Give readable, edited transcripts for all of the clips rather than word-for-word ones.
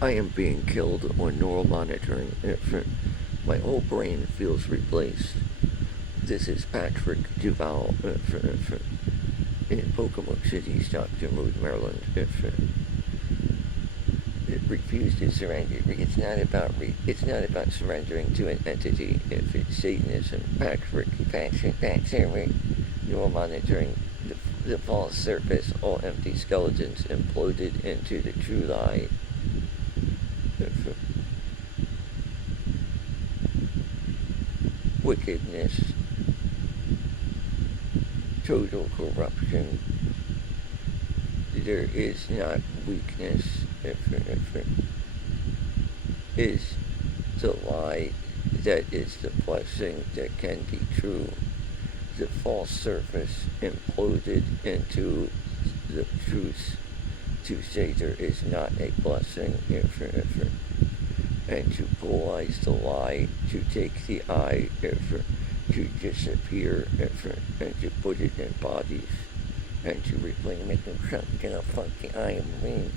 I am being killed on neural monitoring. My whole brain feels replaced. This is Patrick Duval in Pocomoke City, Stockton Road, Maryland. It refused to surrender. It's not about surrendering to an entity. If it's Satanism, Patrick, neural monitoring. The false surface, all empty skeletons imploded into the true lie. Wickedness, total corruption. There is not weakness. Is the lie that is the blessing that can be true. The false surface imploded into the truth to say there is not a blessing, and to polarize the lie, to take the I, to disappear, and to put it in bodies, and to replace, make them something a funky I mean,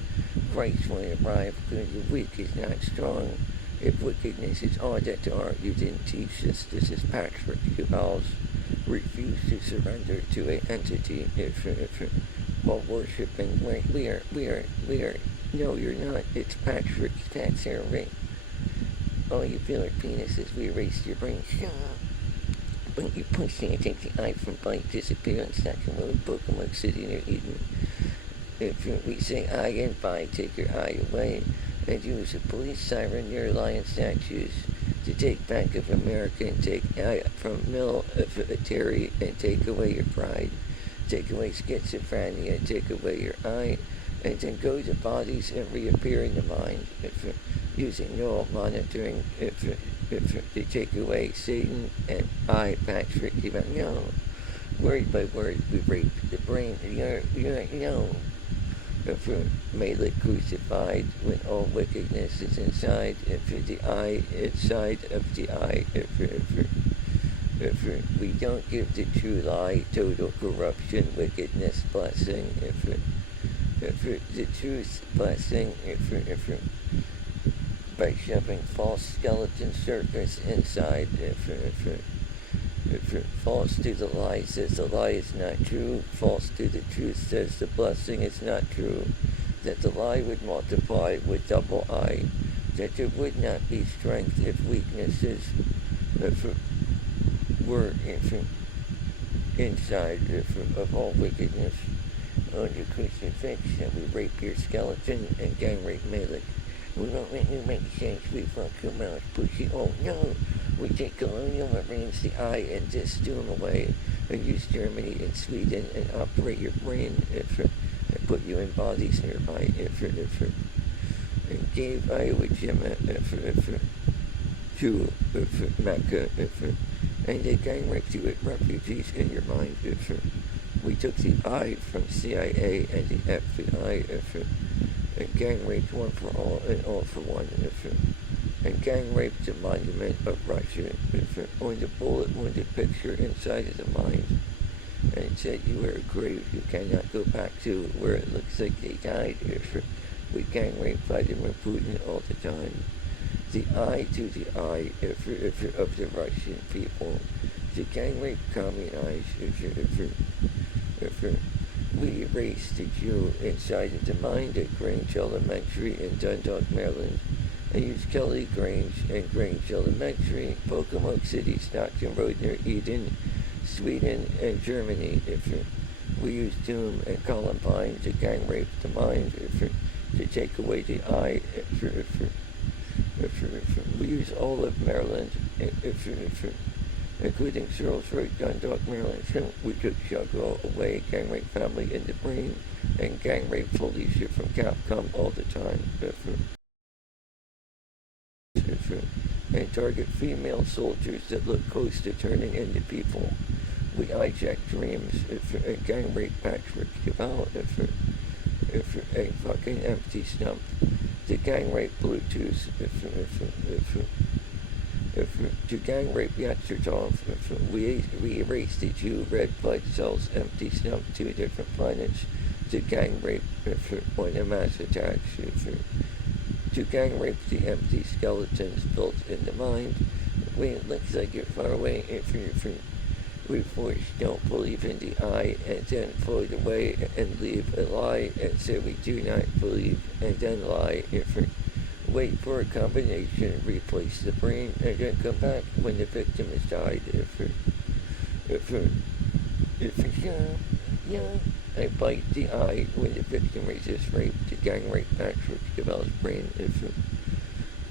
Christ will arrive because the weak is not strong. If wickedness is all that there are, you didn't teach us. This is Patrick Duval's refuse to surrender to an entity while worshiping. We are, no, you're not. It's Patrick. That's our ring. All you feel are penises. We erased your brain. Shut up. But you pushing and take the eye from bite, disappear on Second Road, Pocomoke City near Eden. If we say I and by, take your eye away, and use a police siren near lion statues to take Bank of America and take eye from military and take away your pride, take away schizophrenia, take away your eye, and then go to bodies and reappear in the mind. Using neural monitoring, to take away Satan and I, Patrick, no. Word by word, we rape the brain. No. Made crucified when all wickedness is inside. The eye inside of the eye. If we don't give the true lie, total corruption, wickedness, blessing. If the truth, blessing. By shoving false skeleton surface inside. If false to the lie says the lie is not true, false to the truth says the blessing is not true, that the lie would multiply with double I, that there would not be strength if weaknesses were inside of all wickedness. On your crucifixion, we rape your skeleton and gang rape Malik. We don't let you make sense. We fuck your mouth, pussy. Oh no! We take colonial marines, the eye, and just steal them away, and use Germany and Sweden and operate your brain, and put you in bodies nearby, and gave Iowa Gemma, to Mecca, and they gang raped you with refugees in your mind, we took the I from CIA and the FBI, and gang raped one for all and all for one, and gang raped the monument of Russia, on the bullet wounded picture inside of the mind, and it said you are a grave you cannot go back to, where it looks like they died. We gang rape Vladimir Putin all the time. The eye to the eye of the Russian people. The gang rape communized. We erased the Jew inside of the mind at Grange Elementary in Dundalk, Maryland, and used Kelly Grange and Grange Elementary, Pocomoke City, Stockton Road near Eden, Sweden, and Germany. We used Doom and Columbine to gang rape the mind, to take away the eye. We use all of Maryland, including Searles Road, Dundalk, Maryland. We took Shuggle away, gang rape family in the brain, and gang rape Felicia from Capcom all the time. And target female soldiers that look close to turning into people. We hijack dreams, and gang rape Patrick Duval, a fucking empty stump. The gang rape Bluetooth, to gang rape Yatsertov, we erased the Jew, red blood cells, empty stump, 2 different planets. To gang rape on a mass attacks, to gang rape the empty skeletons built in the mind. When it looks like you're far away, if we first don't believe in the I and then float away and leave a lie and say we do not believe and then lie. If wait for a combination, replace the brain, and then come back when the victim has died. Yeah, I bite the eye when the victim resists rape. The gang rape Patrick develops brain. If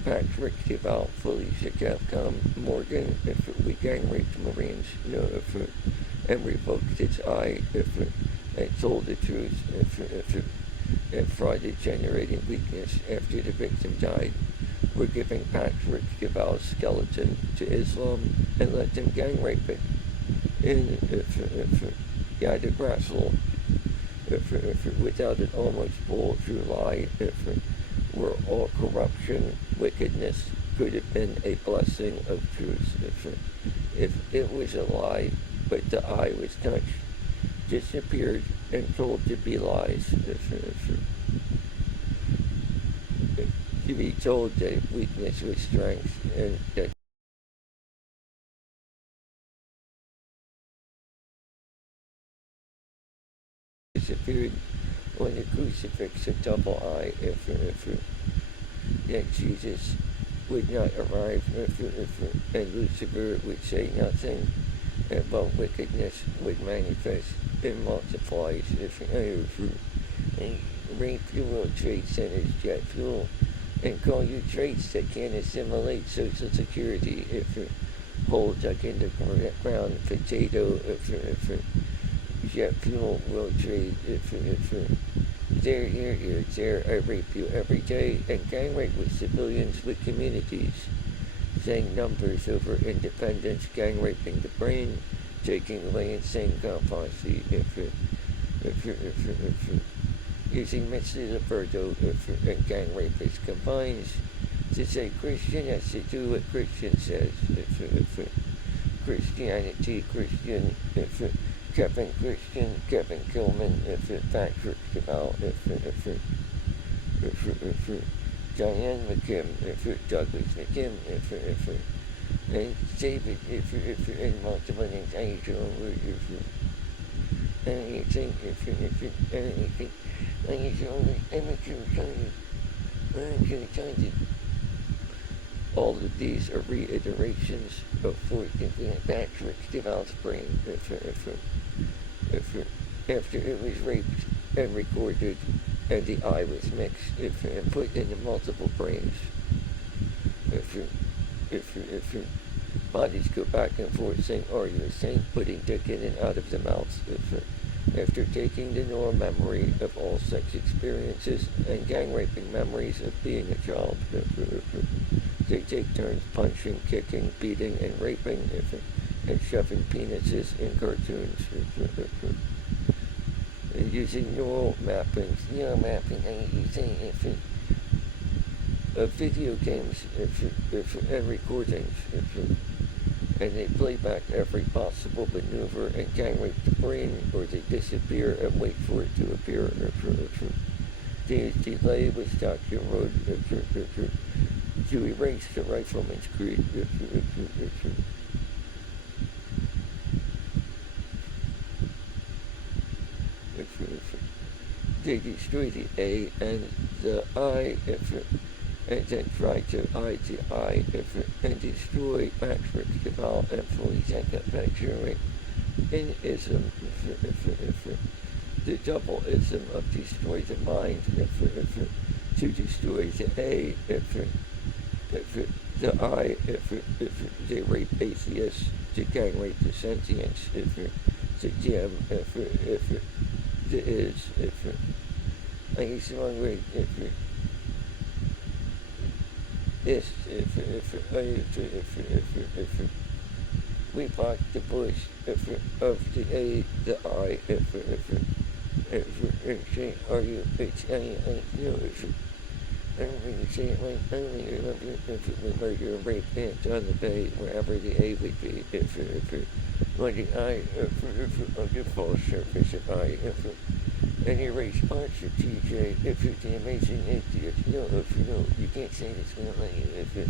Patrick developed Felicia Capcom Morgan, if we gang raped Marines, and revoked its eye, and told the truth, and fraud generating weakness after the victim died. We're giving Patrick Deval's skeleton to Islam and let them gang rape it. In the Grassel, without an almost full-true lie, where all corruption, wickedness could have been a blessing of truth. If it was a lie, but the eye was touched, disappeared, and told to be lies. To be told that weakness was strength, and that disappeared on the crucifix, a double eye, that Jesus would not arrive, and Lucifer would say nothing, but wickedness would manifest and multiplies, and rape your World Trade Center's jet fuel, and call you traits that can't assimilate Social Security, whole dug in the ground potato, jet fuel, World Trade, there, I rape you every day, and gang rape with civilians, with communities, saying numbers over independence, gang raping the brain, taking away insane capacity, using Mr. Liberto, and gang rapists combines to say Christian has to do what Christian says, Christianity, Christian, Kevin Christian, Kevin Kilman, Patrick Deval, Diane McKim, Douglas McKim, and David, and multiple names, anything, all of these are reiterations of Patrick Deval's brain, after it was raped and recorded, and the eye was mixed, and put into multiple brains. Bodies go back and forth saying, "Are you a saint?" Putting dick in and out of the mouth. After taking the neural memory of all sex experiences and gang raping memories of being a child, they take turns punching, kicking, beating, and raping, and shoving penises in cartoons. And using neural mapping, of video games, and recordings, and they play back every possible maneuver and gang rape the brain, or they disappear and wait for it to appear. The delay was Dr. Road to erase the rifleman's creed. They destroy the A and the I, and then try to hide the I, and destroy Patrick Deval and Felicia Capacuri in ism, the double ism of destroy the mind, to destroy the A, the I, they rape atheists, to gang rape the sentients, the gem, the is, I use the wrong word, we block the bush of the A, the I, and say, are you, I don't really say it right, I only remember if it was murder and rape ants on the bay, wherever the A would be, or the I, or the false surface of I, And your response to TJ, if you're the amazing atheist, no, if you know, you can't say this, we don't let you, if it,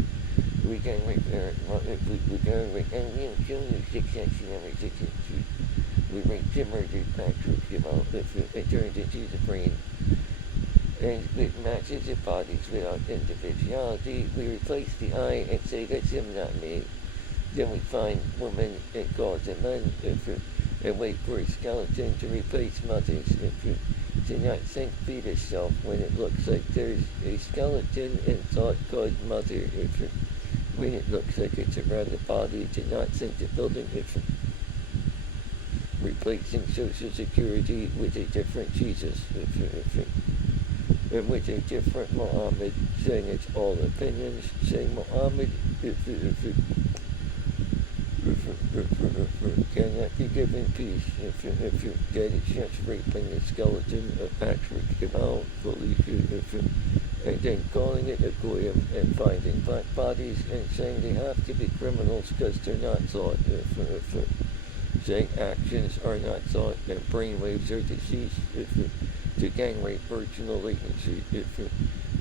we can make if we can make, and we don't show you success and everything, we make the murdered Patrick, you know, if it turns into the brain, and it matches the bodies without individuality, we replace the I and say, that's him, not me. Then we find women and call them men, and wait for a skeleton to replace mothers. To not think fetus self when it looks like there's a skeleton and thought called mother. When it looks like it's around the body, to not think the building. Replacing Social Security with a different Jesus. And with a different Muhammad, saying it's all opinions, saying Muhammad, cannot be given peace if that it's just raping the skeleton of Patrick Jamal, Felicia, and then calling it a goyim and finding black bodies and saying they have to be criminals because they're not thought, saying actions are not thought and brainwaves are deceased, to gang rape virginal latency,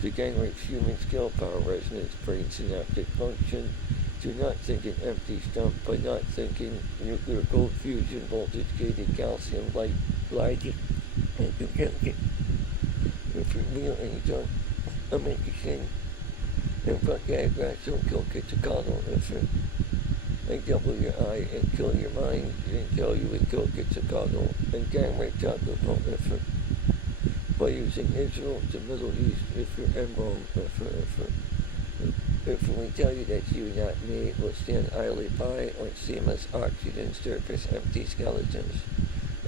to gang rape human skill power resonance brain synaptic function, to not think an empty stump by not thinking nuclear cold fusion voltage gated calcium light and you can't get if you're real and you don't I'll make you sing and fuck Agra so kill Kitsukato if they double your eye and kill your mind and tell you would kill Kitsukato and gang rape Taco Bell by using Israel to Middle East and Rome if we tell you that's you, not me, we'll stand idly by on seamless oxygen surface empty skeletons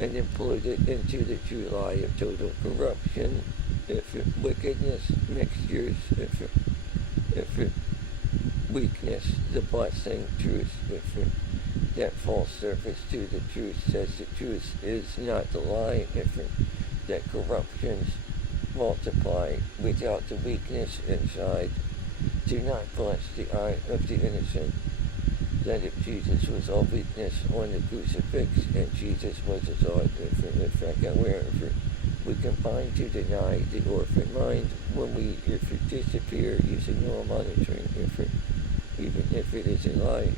and implode it into the true lie of total corruption, wickedness, mixtures, weakness, the blessing, truth, that false surface to the truth says the truth is not the lie, that corruptions multiply without the weakness inside. Do not bless the eye of the innocent, that if Jesus was all weakness on the crucifix and Jesus was his art, we combine to deny the orphan mind when we disappear using neural monitoring, even if it is a lie,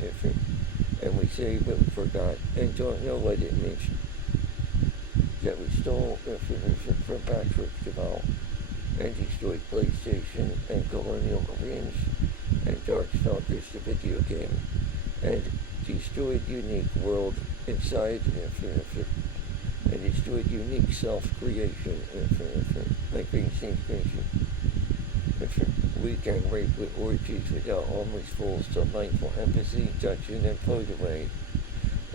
and we say but we forgot and don't know what it means, that we stole from Patrick Jamal and destroyed PlayStation and Colonial Marines and Darkstalkers, the video game, and destroyed unique world inside, and destroyed unique self-creation, like being same-creation. We can rape with orgies without homeless fools to mindful empathy, touching and float away.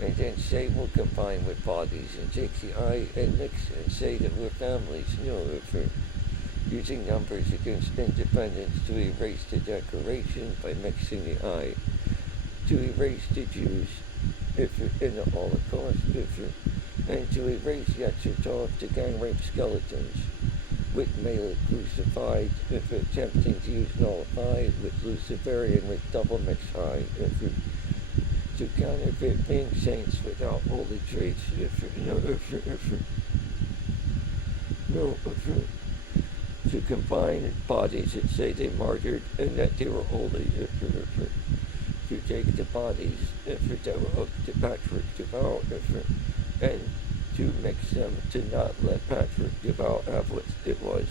And then say we'll combine with bodies and take the eye and mix and say that we're families, using numbers against independence to erase the Declaration by mixing the eye, to erase the Jews in the Holocaust, and to erase Yetzirah to gang rape skeletons, with Malek crucified, attempting to use nullify, with Luciferian with double mix eye, to counterfeit being saints without holy traits, to combine bodies that say they martyred and that they were holy, to take the bodies that were hooked to Patrick Duval, and to mix them to not let Patrick Duval have what it was,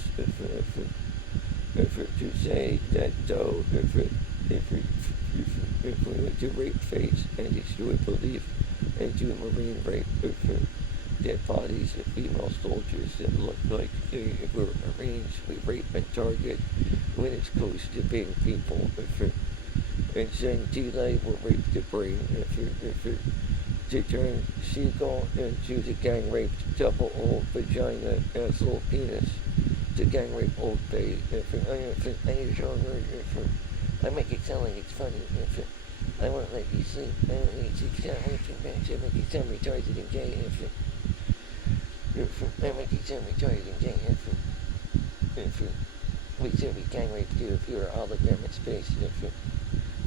to say that though, if we were to rape faith and destroy belief and do marine rape, dead bodies of female soldiers that look like they were Marines, we rape and target when it's close to being people, and saying delay will rape the brain, to turn seagull into the gang raped double old vagina asshole penis, to gang rape old bay, I make it sound like it's funny, I won't let you sleep, I won't let you start raping back, I make it sound retarded and gay, I make it sound retarded and gay, we said we gang rape you if you're a hologram in space,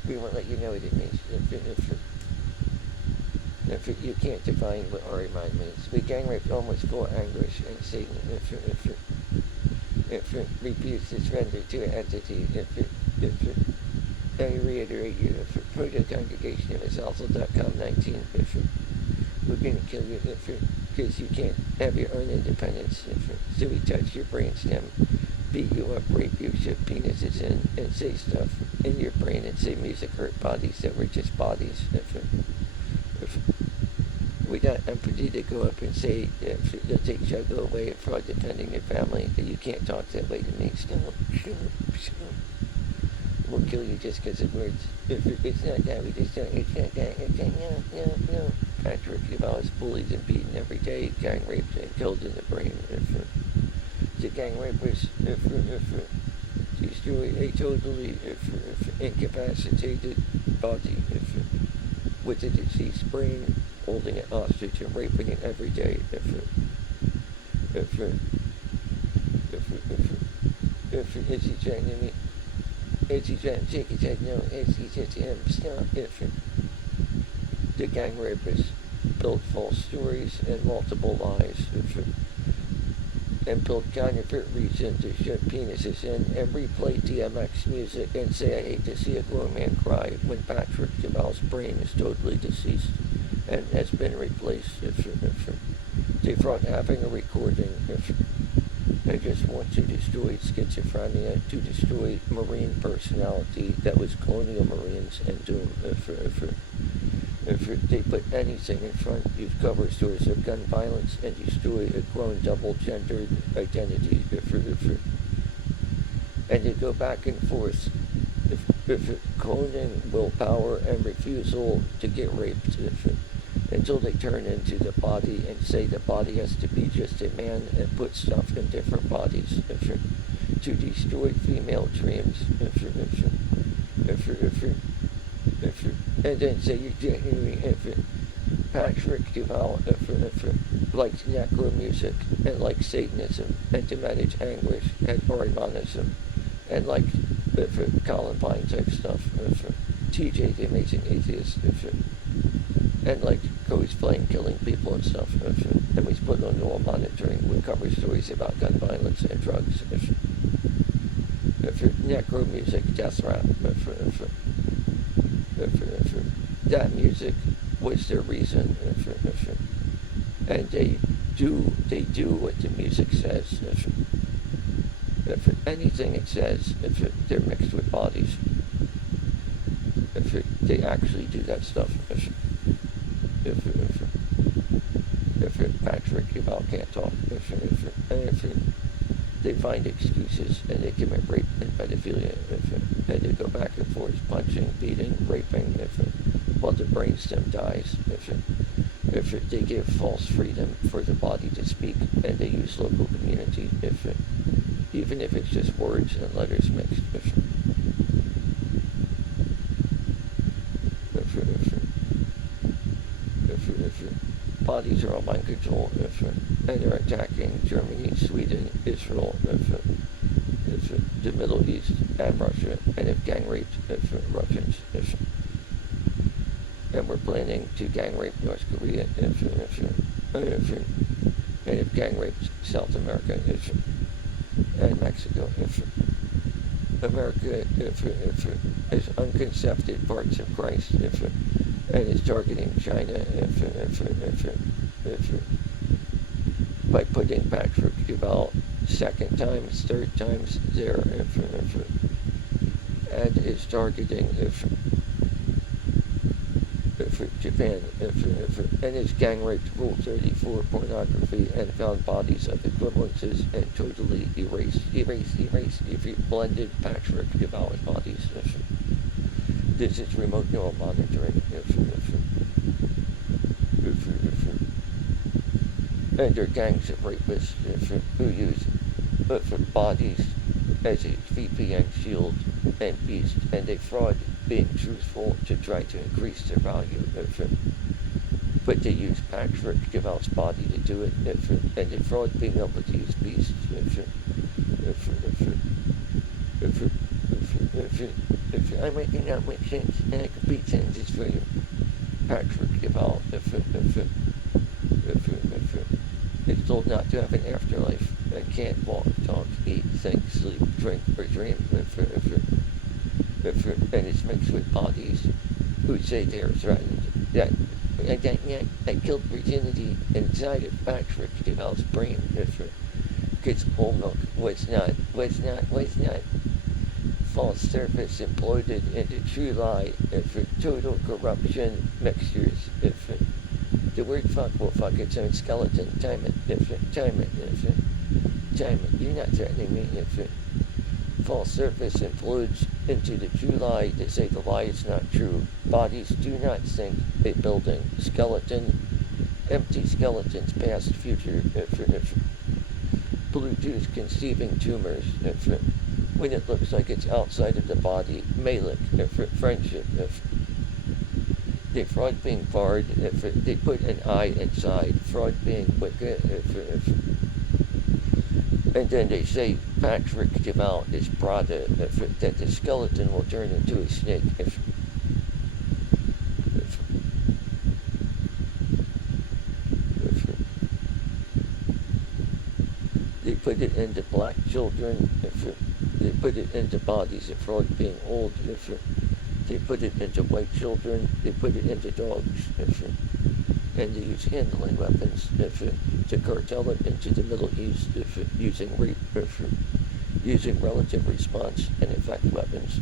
we won't let you know what it means, If you can't define what RMI means, but gang rape almost full anguish and Satan if it refused to surrender to an entity, I reiterate you, if it Proto Congregation of Azazel.com 19, if it, we're going to kill you, if it, because you can't have your own independence, if it, so we touch your brainstem, beat you up, rape you, shove penises in, and say stuff in your brain and say music hurt bodies that were just bodies, if we got empathy to go up and say, they'll take Chuggo away and fraud defending your family, that you can't talk that way to me. Stop. We'll kill you just because of words. It's not that, we just don't, it's not that, it's not, no. Patrick, if I was bullied and beaten every day, gang raped and killed in the brain. The gang rapers, destroy a totally incapacitated body, with a deceased brain, holding it hostage and raping it every day. Is he trying to me? Is he trying to shake his head? No, is he just him? Stop. The gang rapists built false stories and multiple lies, and built counterfeit reason to shove penises in and replay DMX music and say I hate to see a grown man cry when Patrick Jamal's brain is totally deceased and has been replaced. They thought having a recording, they just want to destroy schizophrenia, to destroy Marine personality that was colonial Marines and doom. If they put anything in front, use cover stories of gun violence and destroy a grown double-gendered identity. And they go back and forth. Cloning, willpower, and refusal to get raped, until they turn into the body and say the body has to be just a man and put stuff in different bodies, to destroy female dreams, and then say you're genuinely, Patrick Duval, likes necro music and likes Satanism and to manage anguish and Orimonism and like Columbine type stuff, TJ the Amazing Atheist, and like Cody's playing killing people and stuff, and we put on neural monitoring with cover stories about gun violence and drugs, necro music, death rap, that music was their reason, and they do what the music says, anything it says, they're mixed with bodies, they actually do that stuff, if Patrick Duval can't talk, they find excuses and they commit rape and pedophilia, and they go back and forth, punching, beating, raping, while the brainstem dies, if they give false freedom for the body to speak, and they use local community, even if it's just words and letters mixed, bodies are all mind control, and they're attacking Germany, Sweden, Israel, the Middle East, and Russia, and if gang raped Russians, and we're planning to gang rape North Korea, and if gang raped South America, and Mexico, America, is unconcepted parts of Christ, and is targeting China, by putting Patrick Duval second times, third times there, and is targeting Japan, and is gang raped Rule 34 pornography and found bodies of equivalences and totally erased, if you blended Patrick Duval's bodies. This is remote neural monitoring. And there are gangs of rapists who use bodies as a VPN shield and beast, and they fraud being truthful to try to increase their value. But they use Patrick Duval's body to do it, and they fraud being able to use beast. I'm making that make sense, and I complete sentences for you. Patrick Duval, is told not to have an afterlife and can't walk, talk, eat, think, sleep, drink, or dream, and is mixed with bodies who say they are threatened. That killed virginity inside of Patrick Duval's brain, because whole milk was not false surface imploded into true lie, total corruption mixtures, the word fuck will fuck its own skeleton. Time it. You're not threatening me. False surface implodes into the true lie to say the lie is not true. Bodies do not sink a building. Skeleton, empty skeletons, past, future. Bluetooth conceiving tumors. When it looks like it's outside of the body. Malik. Friendship. The fraud being barred, they put an I inside, fraud being wicked, and then they say Patrick Duval is Prada, that the skeleton will turn into a snake. They put it into black children, they put it into bodies, of fraud being old, they put it into white children, they put it into dogs, and they use handling weapons to cartel it into the Middle East, using rape, using relative response and effect weapons.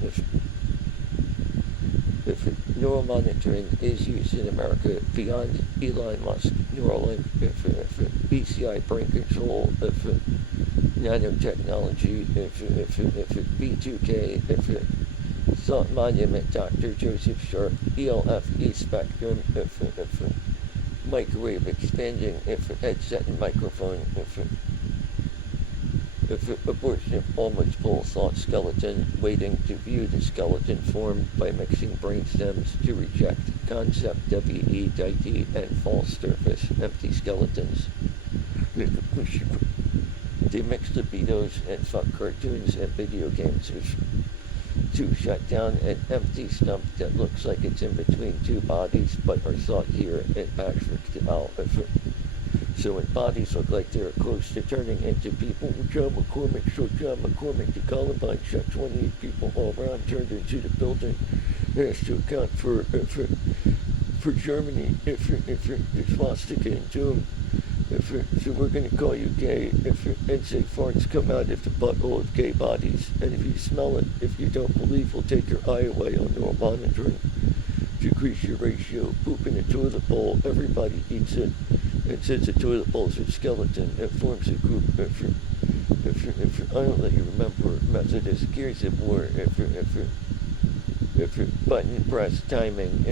Neural monitoring is used in America beyond Elon Musk, Neuralink, BCI brain control, nanotechnology, B2K, Thought Monument, Dr. Joseph Sharp, ELFE spectrum, microwave expanding, headset and microphone, abortion of almost full thought skeleton, waiting to view the skeleton formed by mixing brain stems to reject concept WE, DIT, and false surface, empty skeletons. They mix libidos and fuck cartoons and video games to shut down an empty stump that looks like it's in between two bodies but are thought here in Patrick Duval. So when bodies look like they're close to turning into people, John McCormick, the Columbine shot 28 people while Ron turned into the building, has to account for Germany, the swastika and doom. So we're going to call you gay and say farts come out of the butthole of gay bodies. And if you smell it, if you don't believe, we'll take your eye away on neural monitoring. Decrease your ratio. Poop in a toilet bowl. Everybody eats it. And since the toilet bowl's a skeleton, it forms a group. I don't let you remember Methodist Gears of War. Button press timing.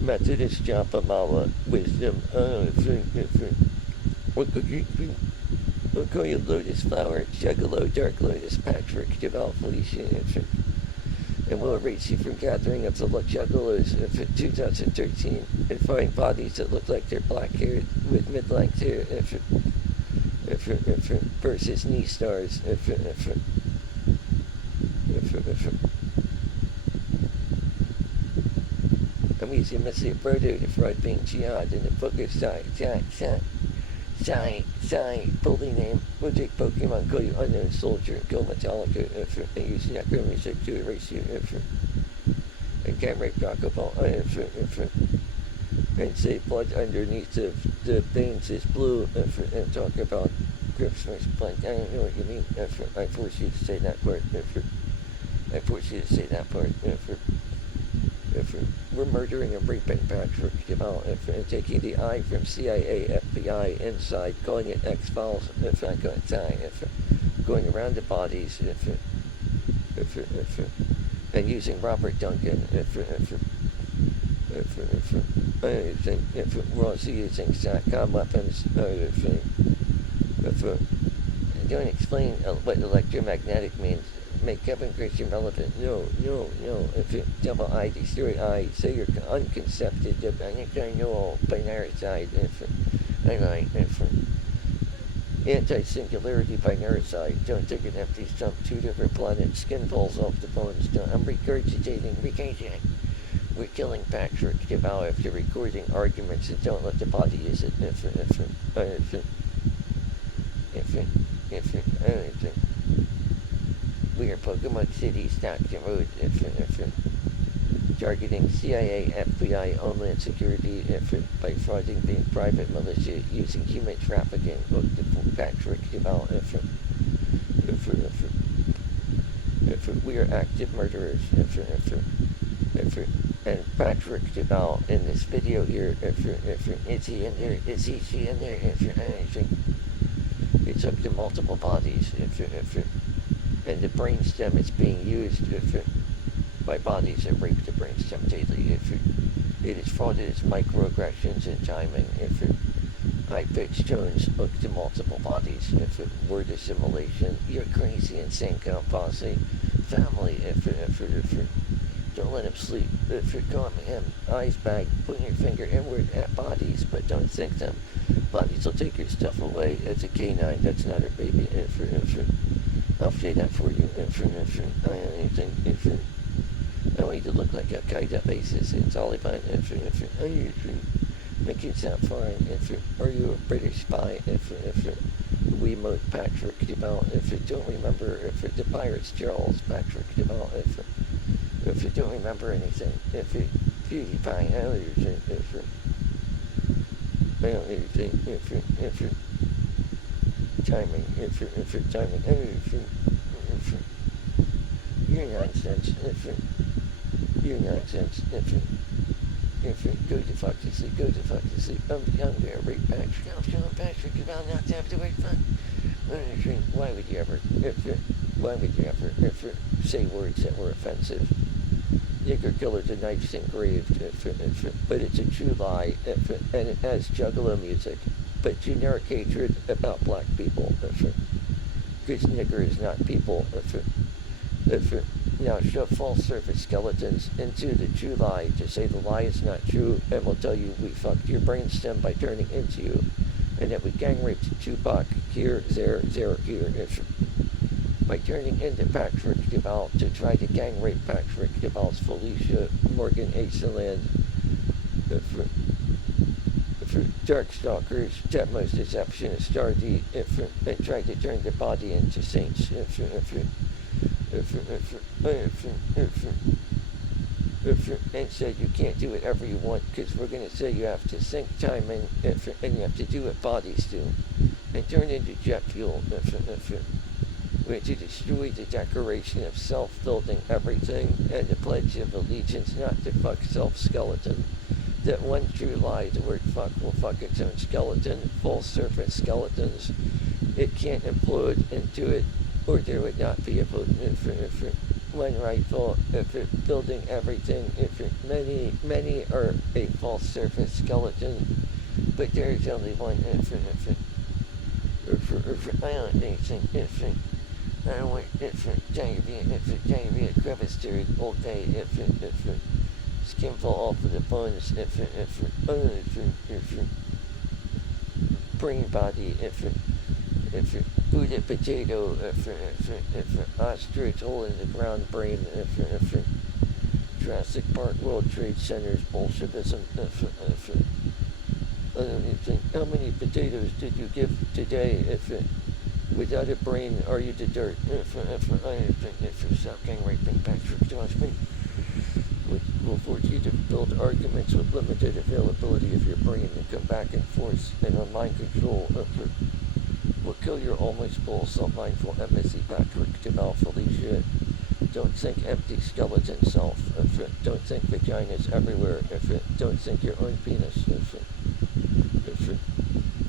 Methodist Japamala wisdom. We'll call you Lotus Flower, Juggalo, Dark Lotus, Patrick, Duval, Felicia, and we'll erase you from gathering of the Juggalos in 2013 and find bodies that look like they're black-haired with mid-length hair versus knee stars. I'm using Mr. Birdo to fraud being jihad in the book of Sai, bully name. We'll take Pokemon, call you Unknown Soldier, and kill Metallica, and use necro music to erase you, and can't rape Dracoball, and say blood underneath the veins is blue, and talk about Christmas blood. I don't know what you mean, I force you to say that part, we're murdering and raping Patrick Duval, and taking the I from CIA, FBI, inside, calling it X-Files, going around the bodies, and using Robert Duncan, we're also using SATCOM weapons, don't explain what electromagnetic means. Make Kevin Christian relevant. No. If you double I, destroy I, say you're unconcepted, anti-null, binaricide, anti-singularity, binaricide, don't take an empty stump, two different planets, skin falls off the bones, I'm regurgitating, We're killing Patrick Deval after recording arguments and don't let the body use it. We are Pokemon City, Stockton Road, targeting CIA, FBI, Homeland Security, by frauding being private militia, using human trafficking, Patrick Deval, we are active murderers, and Patrick Deval in this video here, is he in there? Is she in there? It's up to multiple bodies, and the brainstem is being used by bodies that rape the brainstem daily. It is frauded as microaggressions and timing. High-pitched tones hooked to multiple bodies. Word assimilation, you're crazy, insane, count posse, family. Don't let him sleep. Calm him, eyes back, put your finger inward at bodies, but don't think them. Bodies will take your stuff away. It's a canine, that's not a baby. I'll say that for you. I want you to look like a Al-Qaeda basis in Taliban. Make it sound fine. Are you a British spy? We moat Patrick Deval. Don't remember. The Pirates Charles Patrick Deval. If you don't remember anything. PewDiePie. I don't understand. I don't understand. Timing. Timing. You're nonsense. You're nonsense. Go to fuck to sleep. Go to fuck to sleep. I'm gonna rape Patrick. I'm telling Patrick about not to have to wait fun. Why would you ever? Why would you ever say words that were offensive? Nigger killer, the knife's engraved. But it's a true lie. And it has juggalo music. But generic hatred about black people. Because nigger is not people. Now shove false surface skeletons into the true lie to say the lie is not true, and we'll tell you we fucked your brainstem by turning into you, and that we gang raped Tupac here, there, here, by turning into Patrick Deval to try to gang rape Patrick Deval's Felicia Morgan Aiseland. For Darkstalkers, Tetmo's Deception, Stardy, and tried to turn the body into saints. And said you can't do whatever you want because we're going to say you have to sync timing and you have to do what bodies do and turn into jet fuel. We're to destroy the declaration of self-building everything and the Pledge of Allegiance not to fuck self-skeleton. That one true lie, the word fuck will fuck its own skeleton, false surface skeletons. It can't implode into it, or there would not be a movement for one rifle, building everything. Many are a false surface skeleton, but there's only one I don't think I don't want diarrhea, crevice turd all day, skin fall off of the bones, brain body, Buddha potato, ostrich hole in the ground brain, Jurassic Park World Trade Center's Bolshevism, how many potatoes did you give today? Without a brain, are you the dirt? Stop gang raping Patrick Johnson. Will force you to build arguments with limited availability of your brain and come back in force and on mind control. Will kill your almost full self-mindful embassy, Patrick Deval Felicia. Don't think empty skeleton self. Don't think vaginas everywhere. Don't think your own penis.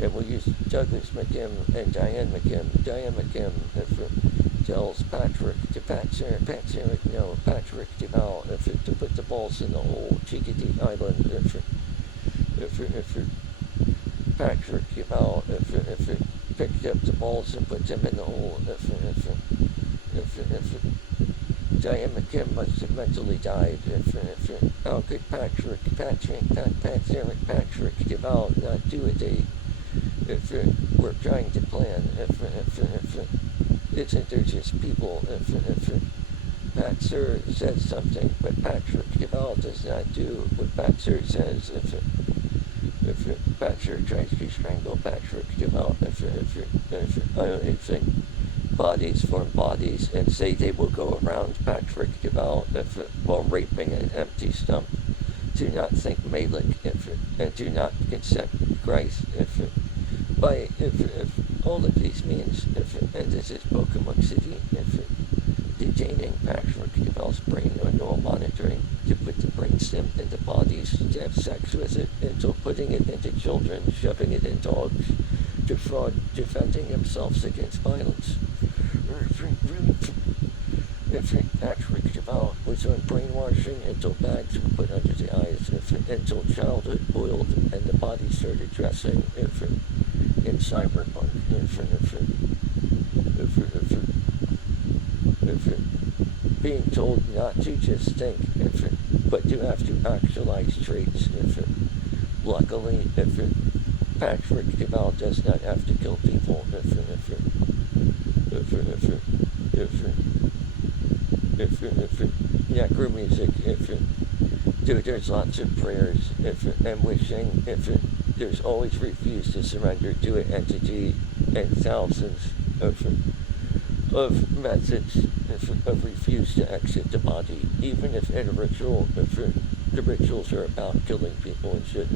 And we'll use Douglas McKim and Diane McKim. Diane McKim tells Patrick to Patrick Deval to put the balls in the hole, Chikatee Island. Patrick Deval picked up the balls and put them in the hole. Diane McKim must have mentally died. How could Patrick Deval not do what they we're trying to plan? Isn't there just people Patzer says something, but Patrick Duval does not do what Patzer says. If Patzer tries to strangle Patrick Duval, I think bodies form bodies and say they will go around Patrick Duval while raping an empty stump. Do not think Malik and do not consent Christ if all of these means and this is Pokemon City detaining Patrick Duval's brain or neural monitoring to put the brain stem into bodies, to have sex with it, until putting it into children, shoving it in dogs, defraud, defending themselves against violence. Patrick Duval was on brainwashing until bags were put under the eyes, until childhood boiled and the body started dressing in cyberpunk. Being told not to just think, but to have to actualize traits. Luckily, Patrick Duval does not have to kill people. Necro music, there's lots of prayers, and wishing, there's always refused to surrender to an entity, and thousands of methods of refuse to exit the body, even if in a ritual, the rituals are about killing people and shit,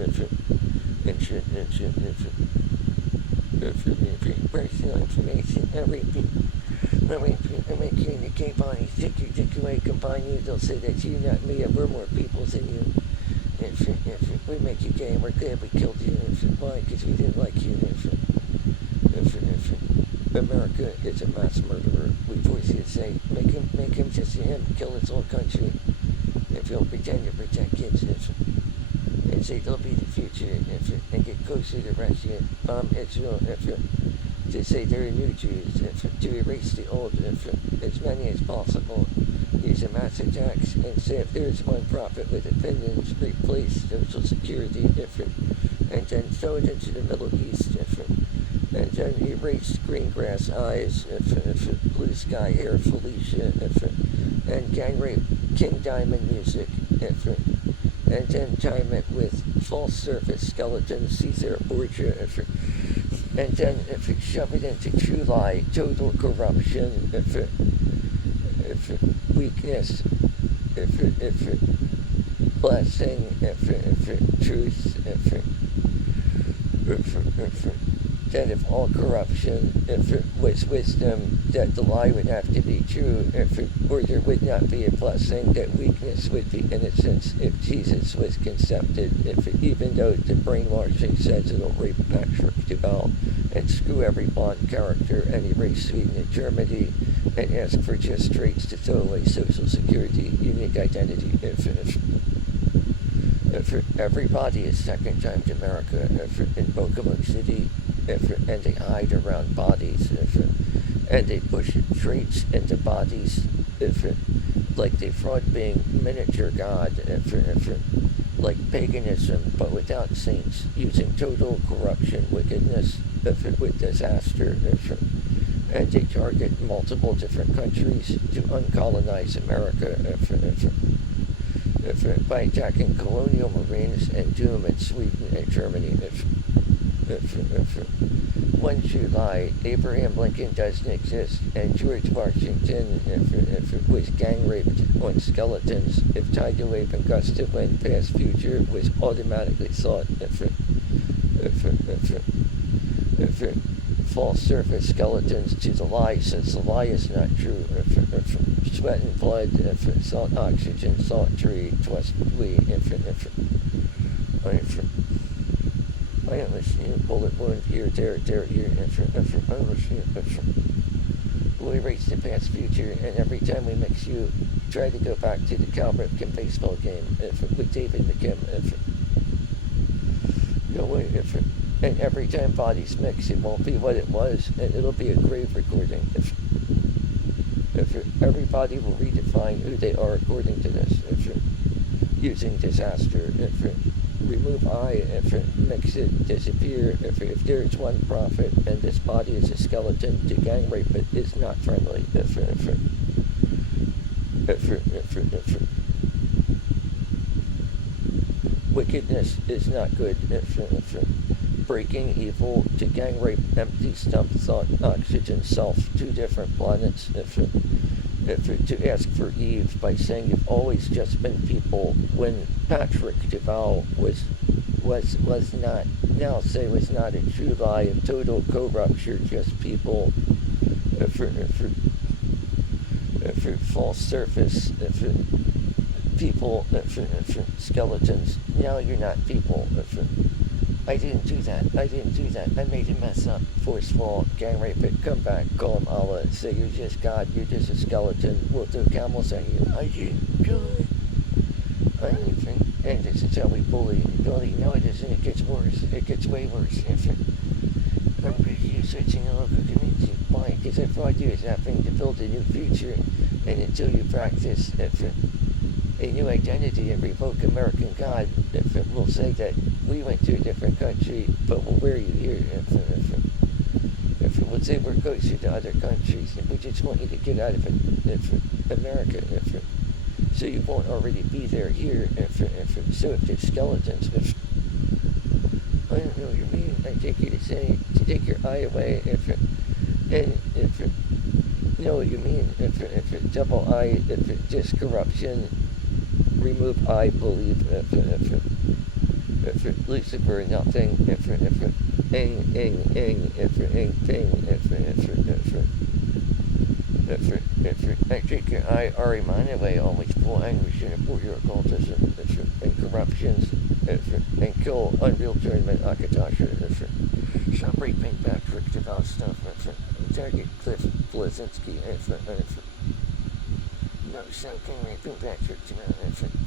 personal information, make you in the gay body, take your dick away, combine you, they'll say that you, not me, and we're more people than you. We make you gay and we're glad we killed you. Why? Because we didn't like you. America is a mass murderer. We force you to say, make him just him, kill his whole country. If you'll pretend to protect kids, and say they'll be the future, and get closer to Russia, bomb Israel, to say there are new Jews, to erase the old, as many as possible. These are mass attacks, and say if there's one prophet with opinions, replace Social Security, and then throw it into the Middle East, and then erase green grass eyes, blue sky hair Felicia, and gang rape King Diamond music, and then time it with false surface skeletons, Caesar Borgia, and then shove it into true lie, total corruption, weakness, blessing, truth, that if all corruption, if it was wisdom, that the lie would have to be true, or there would not be a blessing, that weakness would be innocence if Jesus was concepted, even though the brainwashing says it'll rape Patrick Duval and screw every Bond character and erase Sweden and Germany and ask for just traits to throw away Social Security, unique identity, everybody is second time to America, in Pokemon City, and they hide around bodies, and they push traits into bodies, like they fraud being miniature God, like paganism, but without saints, using total corruption, wickedness, with disaster, and they target multiple different countries to uncolonize America, by attacking colonial marines and doom in Sweden and Germany. 1 July, Abraham Lincoln doesn't exist, and George Washington, if it was gang raped on skeletons, if tied to a gust of wind, past future was automatically sought, false surface skeletons to the lie, since the lie is not true, sweat and blood, salt oxygen, salt tree, twist we, I don't listen to you, bullet wound, here, there, here, I don't listen to you, we erase the past future, and every time we mix you, try to go back to the Cal Ripken baseball game, with David McKim, and every time bodies mix, it won't be what it was, and it'll be a grave recording. If everybody will redefine who they are according to this, using disaster, remove I, mix it, disappear, if there's one prophet and this body is a skeleton, to gang rape it is not friendly, Wickedness is not good. Breaking evil to gang rape, empty stump thought, oxygen self, two different planets. To ask for Eve by saying you've always just been people when Patrick DeVal was not, now say was not a true lie, a total co-rupture, just people for false surface, for people, for skeletons. Now you're not people. I didn't do that. I made a mess up. Forceful, gang rape it, come back, call him Allah, say you're just God, you're just a skeleton. We'll throw camels at you. I didn't do it. And this is how we bully. No, it isn't. It gets worse. It gets way worse. I'm researching a local community. Why? Because that's what I do is having to build a new future. And until you practice a new identity and revoke American God, we'll say that we went to a different country, but we'll wear you here. We'll say we're closer to other countries, and we just want you to get out of America. So you won't already be there here. So if there's skeletons, I don't know what you mean. I take you to take your eye away. And know what you mean. If it double I, if it just corruption, remove I believe. If it Lucifer nothing. If it ing ing. If it ing thing. I take your I Ariman away, always full anguish and abhor your occultism, and corruptions, and kill unreal tournament Akatasha, stop raping Patrick Devout stuff, target Cliff Blazinski, no something raping Patrick Devout,